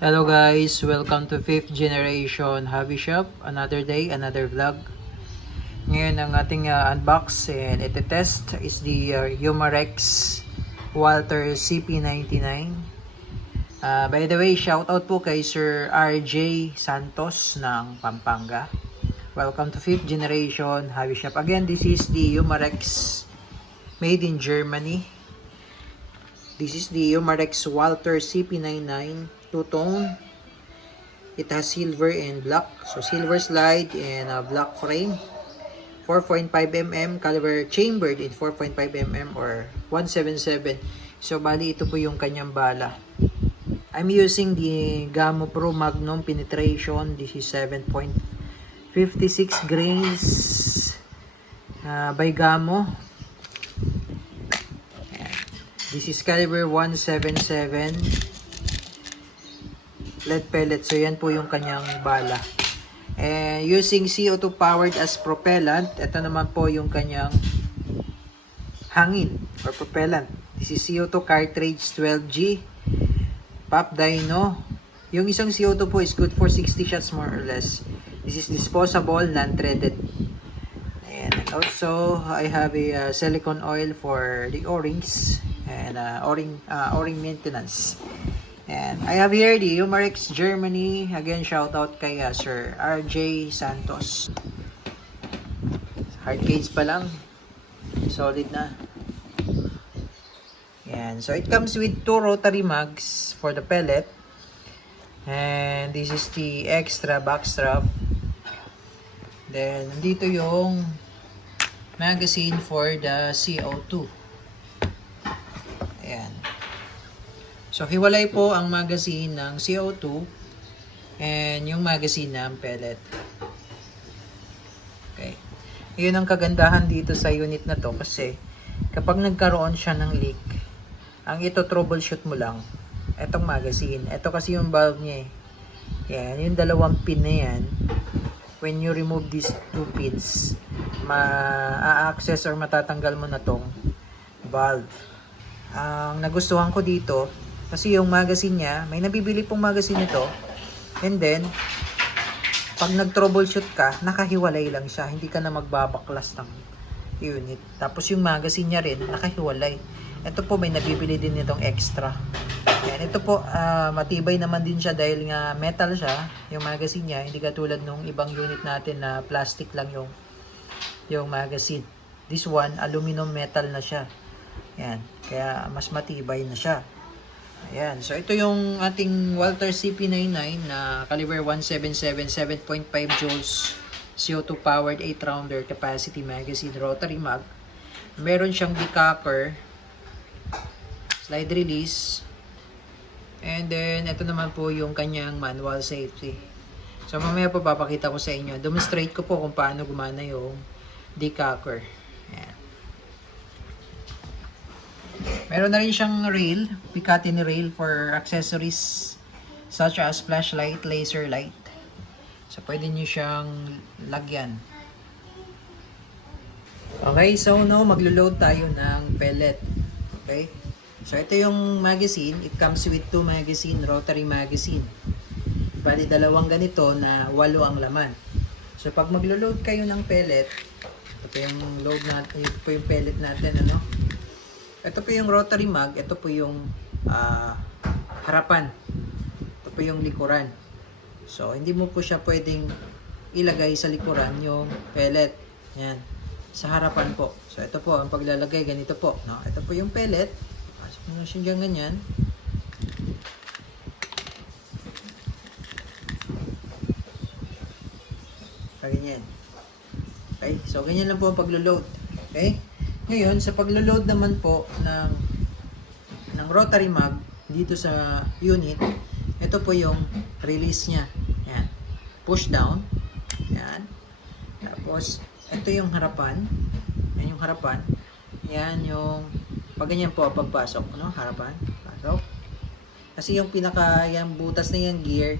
Hello guys, welcome to 5th generation hobby shop. Another day, another vlog. Ngayon ang ating unbox and iti-test is the Umarex Walter CP99. By the way, shout out po kay Sir RJ Santos ng Pampanga. Welcome to 5th generation hobby shop. Again, this is the Umarex made in Germany. This is the Umarex Walter CP99 two-tone. It has silver and black. So silver slide and black frame. 4.5mm caliber chambered in 4.5mm or 177. So bali ito po yung kanyang bala. I'm using the Gamo Pro Magnum penetration. This is 7.56 grains by Gamo. This is caliber 177 lead pellet. So yan po yung kanyang bala. And using CO2 powered as propellant. Ito naman po yung kanyang hangin or propellant. This is CO2 cartridge 12G Pop Dyno. Yung isang CO2 po is good for 60 shots more or less. This is disposable, non-threaded. And also I have a silicone oil for the O-rings and O-ring maintenance. And I have here the Umarex Germany. Again, shout out kay Sir RJ Santos. Hard cage pa lang. Solid na. Yan. So it comes with 2 rotary mags for the pellet. And this is the extra backstrap. Then dito yung magazine for the CO2. Ayan. So, hiwalay po ang magazine ng CO2 and yung magazine ng pellet. Okay. Yun ang kagandahan dito sa unit na to kasi kapag nagkaroon siya ng leak, ang ito troubleshoot mo lang, etong magazine. Ito kasi yung valve niya eh. Yan, yung dalawang pin na yan, when you remove these 2 pins, ma-access or matatanggal mo na tong valve. Ang nagustuhan ko dito, kasi yung magazine niya, may nabibili pong magazine ito. And then, pag nag-troubleshoot ka, nakahiwalay lang siya. Hindi ka na magbabaklas ng unit. Tapos yung magazine niya rin, nakahiwalay. Ito po, may nabibili din itong extra. Yan, ito po, matibay naman din siya dahil nga metal siya. Yung magazine niya, hindi katulad nung ibang unit natin na plastic lang yung magazine. This one, aluminum metal na siya. Yan, kaya mas matibay na siya. Ayan, so ito yung ating Walter CP99 na caliber 177, 7.5 joules, CO2 powered 8 rounder capacity magazine rotary mag. Meron siyang decocker, slide release, and then ito naman po yung kanyang manual safety. So mamaya po papakita ko sa inyo, demonstrate ko po kung paano gumana yung decocker. Ayan. Meron na rin siyang rail, Picatinny rail for accessories such as flashlight, laser light. So, pwede nyo siyang lagyan. Okay, so now maglo-load tayo ng pellet. Okay? So, ito yung magazine. It comes with 2 magazine, rotary magazine. Bali, dalawang ganito na 8 ang laman. So, pag maglo-load kayo ng pellet, ito po yung load natin, ito po yung pellet natin, ano? Ito po yung rotary mag, ito po yung harapan. Ito po yung likuran. So, hindi mo po siya pwedeng ilagay sa likuran yung pellet. Yan. Sa harapan po. So, ito po, ang paglalagay, ganito po. No? Ito po yung pellet. Pasok mo na siya dyan ganyan. Ganyan. Okay? So, ganyan lang po ang paglo-load. Okay? Ngayon, sa paglo-load naman po ng rotary mag dito sa unit, ito po yung release niya. Yan. Push down. Yan. Tapos, ito yung harapan. Yan yung harapan. Yan yung, pag ganyan po, pagpasok. No? Harapan. Pasok. Kasi yung yung butas na yan, gear,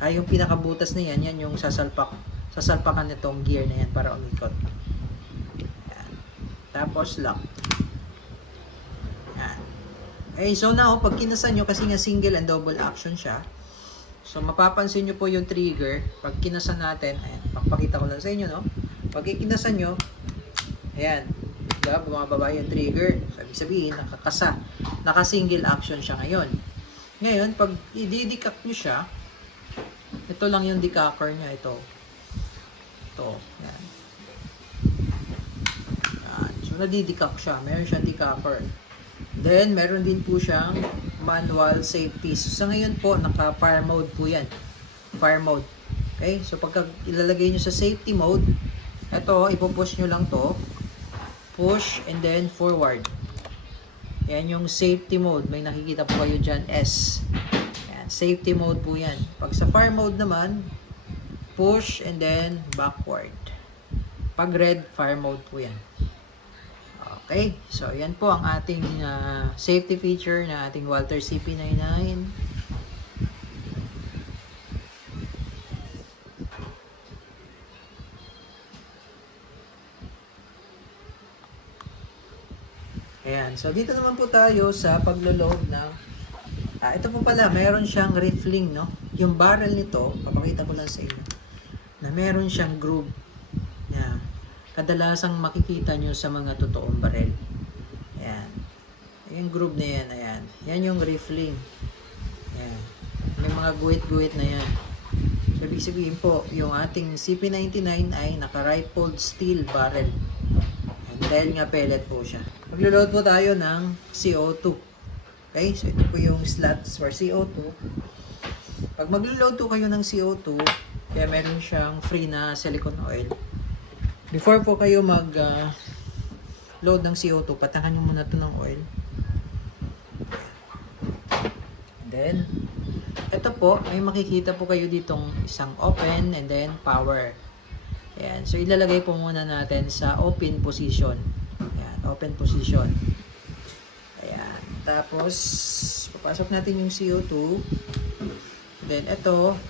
yung pinakabutas na yan, yan yung sasalpakan nitong gear na yan para umikot. Tapos lock. Yan. Okay, so now, pag kinasan nyo, kasi nga single and double action siya, So, mapapansin nyo po yung trigger. Pag kinasan natin, ayan, pakita ko lang sa inyo, no? Pag kinasan nyo, ayan, diba, bumababa yung trigger. Sabi sabihin, nakakasa. Naka-single action siya ngayon. Ngayon, pag i-decock nyo siya, ito lang yung decocker niya, ito. Ito, ayan. Ayan. So, nadidecock siya. Meron siyang decocker. Then, meron din po siyang manual safety. So, sa ngayon po, naka-fire mode po yan. Fire mode. Okay? So, pagka ilalagay nyo sa safety mode, ito, ipupush nyo lang to. Push and then forward. Yan yung safety mode. May nakikita po kayo dyan, S. Yan, safety mode po yan. Pag sa fire mode naman, push and then backward. Pag red, fire mode po yan. Okay, so yan po ang ating safety feature na ating Walther CP99. Ayan, so dito naman po tayo sa paglo-load ng ito po pala, meron siyang riffling, no? Yung barrel nito, papakita ko lang sa inyo, na meron siyang groove. Yan. Kadalasang makikita nyo sa mga totoong barrel. Ayan. Yung groove na yan, ayan. Yan yung riffling. Ayan. May mga guhit-guhit na yan. So, ibig sabihin po, yung ating CP99 ay naka-rifled steel barrel. Ayan. Dahil nga pellet po siya. Maglo-load po tayo ng CO2. Okay? So, ito po yung slots for CO2. Pag maglo-load po kayo ng CO2, kaya meron siyang free na silicone oil. Before po kayo load ng CO2, patangan nyo muna ito ng oil. Then, ito po, may makikita po kayo ditong isang open and then power. Ayan. So, ilalagay po muna natin sa open position. Ayan, open position. Ayan. Tapos, papasok natin yung CO2. Then, ito,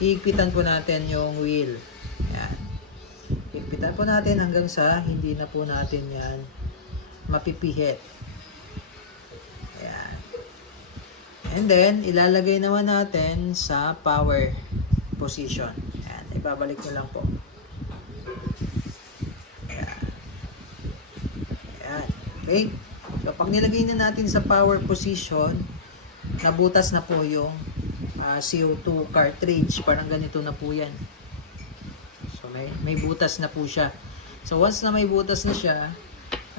higpitan po natin yung wheel. Ayan. Higpitan po natin hanggang sa hindi na po natin yan mapipihit. Ayan. And then, ilalagay naman natin sa power position. Ayan. Ibabalik ko lang po. Ayan. Ayan. Okay. So, pag nilagay na natin sa power position, nabutas na po yung CO2 cartridge. Parang ganito na po yan. May butas na po siya. So, once na may butas na siya,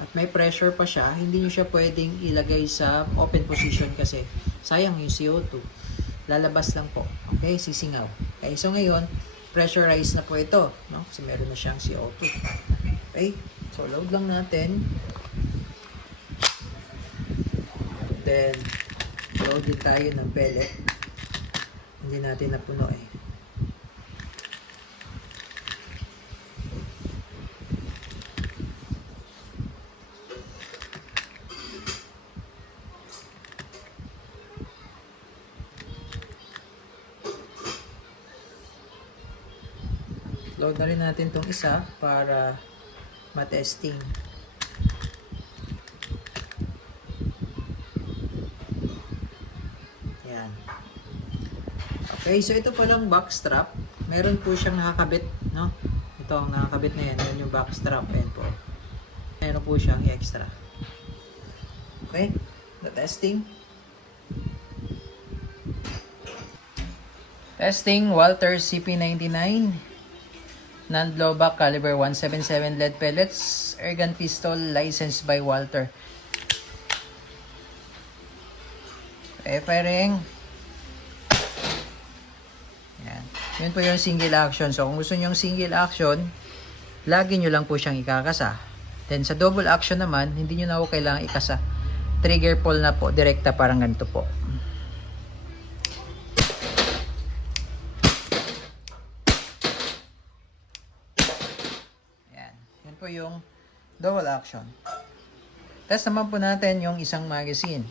at may pressure pa siya, hindi nyo siya pwedeng ilagay sa open position kasi sayang yung CO2. Lalabas lang po. Okay? Sisingaw. Okay? So, ngayon, pressurized na po ito. No? Kasi meron na siyang CO2. Okay? So, load lang natin. Then, load din tayo ng pellet. Hindi natin napuno eh. Load na rin natin itong isa para matesting. Yan. Okay, so ito palang back strap. Meron po siyang nakakabit, no? Ito ang nakakabit na yan. Yan yung back strap. Ayan po. Meron po siyang extra. Okay, the testing. Testing, Walther CP99. Non-blowback caliber 177 lead pellets, airgun pistol licensed by Walther. Firing. Yan. Yun po yung single action. So kung gusto nyo yung single action, lagi nyo lang po siyang ikakasa. Then sa double action naman, hindi nyo na po kailangan ikasa. Trigger pull na po, direkta parang ganito po. Po yung double action. Test naman po natin yung isang magazine.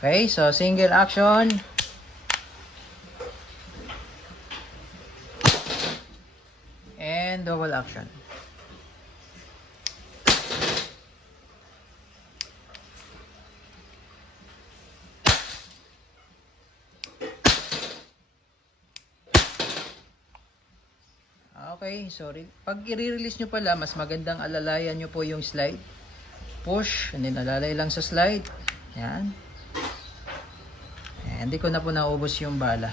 Okay, so single action. And double action. Okay, sorry. Pag i-release nyo pala, mas magandang alalayan nyo po yung slide. Push, and then alalay lang sa slide. Yan. Hindi ko na po naubos yung bala.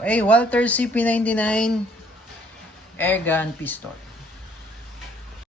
Okay, Walther CP99 Airgun Pistol.